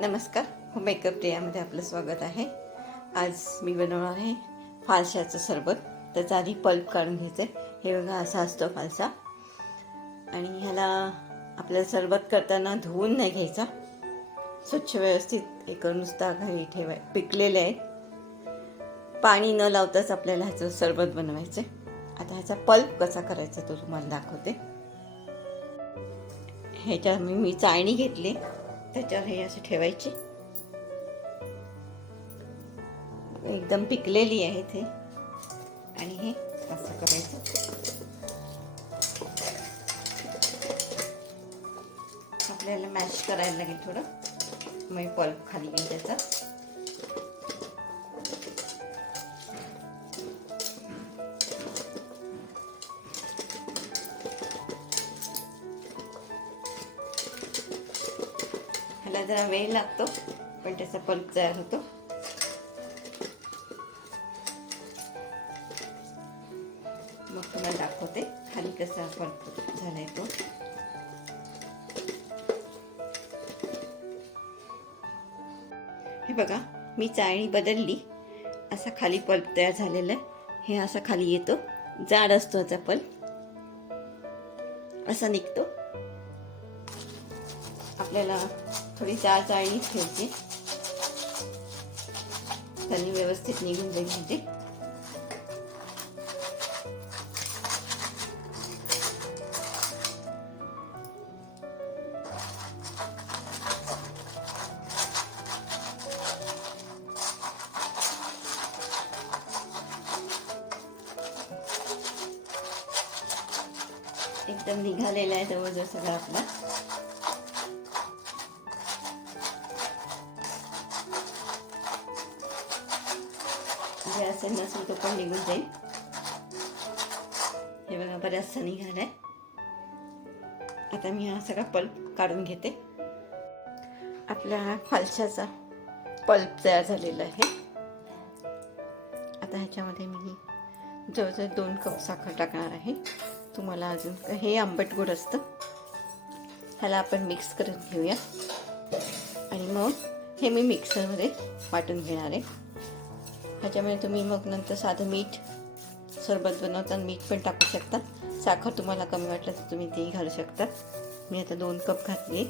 नमस्कार हो मेकअप डेयामध्ये आपलं स्वागत आहे. आज मी बनवणार आहे फालशाचं सरबत. त्याचा आधी पल्प काढून घ्यायचं आहे हे बघा असा असतो फालसा आणि ह्याला आपल्याला सरबत करताना धुवून नाही घ्यायचा. स्वच्छ व्यवस्थित एक नुसता घरी ठेवाय पिकलेले आहेत. पाणी न लावताच आपल्याला ह्याचं सरबत बनवायचं आहे आता ह्याचा पल्प कसा करायचा तो तुम्हाला दाखवते. ह्याच्या मी मी चाळणी घेतली. त्याच्यावर हे असं ठेवायची. एकदम पिकलेली आहे ते. आणि हे असं करायचं. आपल्याला मॅश करायला लागेल थोडं. मग पल्प खाली येईल त्याचा. ह्याला जरा वेळ लागतो पण त्याचा पल्प तयार होतो. मग तुम्हाला दाखवते खाली कसा पल्प झालाय तो. हे बघा मी चाळणी बदलली. असा खाली पल्प तयार झालेला आहे. हे असा खाली येतो. जाड असतो याचा पल्प. असा निघतो. आपल्याला थोडी चार चाळणी ठेवते. त्यांनी व्यवस्थित निघून जाईल म्हणजे. एकदम निघालेला आहे जवळजवळ सगळा आपला. जे असेल नसेल तो पण निघून जाईल. हे बघा बऱ्याचसा निघालाय. आता मी हा सगळा पल्प काढून घेते. आपल्या फालशाचा पल्प तयार झालेला आहे. आता ह्याच्यामध्ये मी जवळजवळ दोन कप साखर टाकणार आहे. तुम्हाला अजून हे आंबट गोड असतं. ह्याला आपण मिक्स करून घेऊया. आणि मग हे मी मिक्सरमध्ये वाटून घेणार आहे. ह्याच्यामध्ये तुम्ही मग नंतर साधं मीठ सरबत बनवताना मीठ पण टाकू शकता. साखर तुम्हाला कमी वाटलं तर तुम्ही तेही घालू शकता. मी आता दोन कप घातले.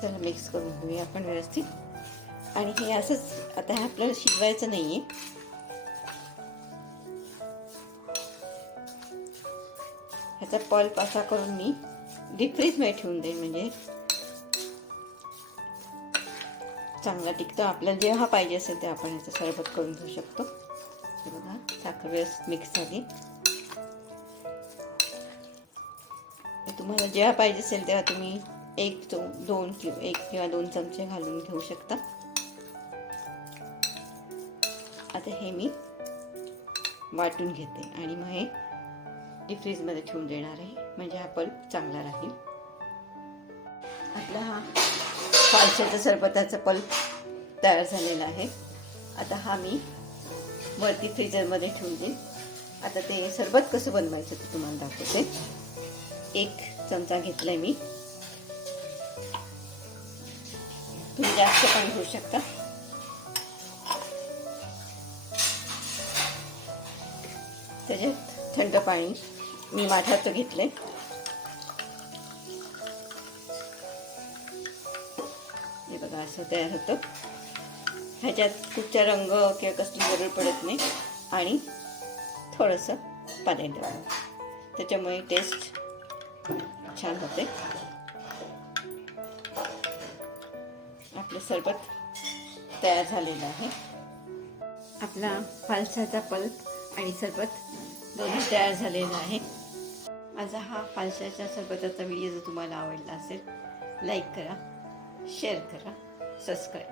त्याला मिक्स करून घेऊया आपण व्यवस्थित. आणि हे असंच आता हे आपल्याला शिजवायचं नाही आहे ह्याचा पल्प असा करून मी डीप फ्रीजमध्ये ठेवून देईन म्हणजे चांगला टिकतो. आपल्याला जेव्हा पाहिजे असेल ते आपण याचं सरबत करून घेऊ शकतो. हे बघा साखर व्यवस्थित मिक्स झाली. तुम्हाला जेव्हा पाहिजे असेल तेव्हा तुम्ही एक दो दोन किंवा एक किंवा दोन चमचे घालून घेऊ शकता. आता हे मी वाटून घेते आणि मग हे डीप फ्रीजमध्ये ठेवून देणार आहे. म्हणजे हा पल्प चांगला राहील. आपला हा फालशाच्या सरबताचा पल्प तयार झालेला आहे. आता हा मी वरती फ्रीजरमध्ये ठेवून देईन. आता ते सरबत कसं बनवायचं ते तुम्हाला दाखवते. एक चमचा घेतलाय मी. तुम्ही जास्त पाणी घेऊ शकता. त्याच्यात थंड पाणी मी माठाचं घेतलंय. आहे बघा असं तयार होतं. ह्याच्यात कुठचा रंग किंवा कसली गरज पडत नाही. आणि थोडंसं पाणी टाकून त्याच्यामुळे टेस्ट छान होते. आपलं सरबत तयार झालेलं आहे. आपला फालसाचा पल्प आणि सरबत दोन्ही तयार झालेलं आहे. माझा हा फालसाच्या सरबताचा व्हिडिओ जर तुम्हाला आवडला असेल लाईक करा शेअर करा. そして